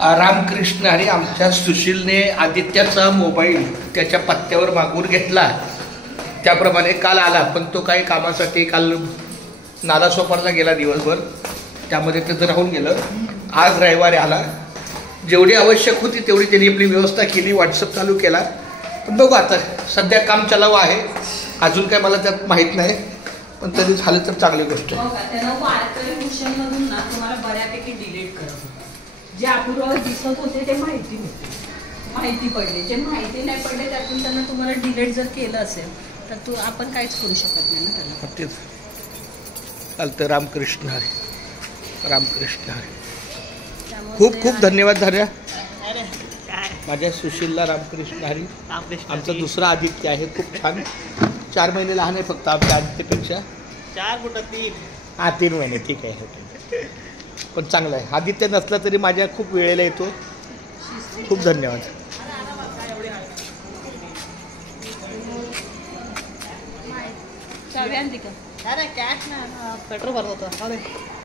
रामकृष्ण हरी आमच्या सुशीलने आदित्याचा मोबाईल त्याच्या पत्त्यावर मागून घेतला. त्याप्रमाणे काल आला, पण तो काही कामासाठी काल नालासोपारला गेला दिवसभर, त्यामध्ये त्याचं राहून गेलं. आज रविवारी आला. जेवढी आवश्यक होती तेवढी त्यांनी आपली व्यवस्था केली, व्हॉट्सअप चालू केला. पण बघू आता, सध्या काम चालू आहे, अजून काय मला त्यात माहीत नाही, पण तरी झालं तर चांगली गोष्ट आहे. तुम्हाला बऱ्यापैकी डिलीट करत होता. जे अपूर्व दिसत होते ते माहिती पडले, जे माहिती नाही पडले त्यातून त्यांना तुम्हाला डिलीट जर केलं असेल तर आपण काहीच करू शकत नाही ना त्याला. तेच चालतं. रामकृष्ण हरी, रामकृष्ण हरी. खूप खूप धन्यवाद धार्या. माझ्या सुशीलला रामकृष्ण हरी. आमचा दुसरा आदित्य आहे, खूप छान. 4 महिने लहान आहे फक्त आमच्या आदित्यपेक्षा. 4 कुठं 3? हां 3 महिने, ठीक आहे. पण चांगला आहे. आदित्य नसला तरी माझ्या खूप वेळेला येतो. खूप धन्यवाद. अरे कॅश ना, पेट्रोल भरत होतं.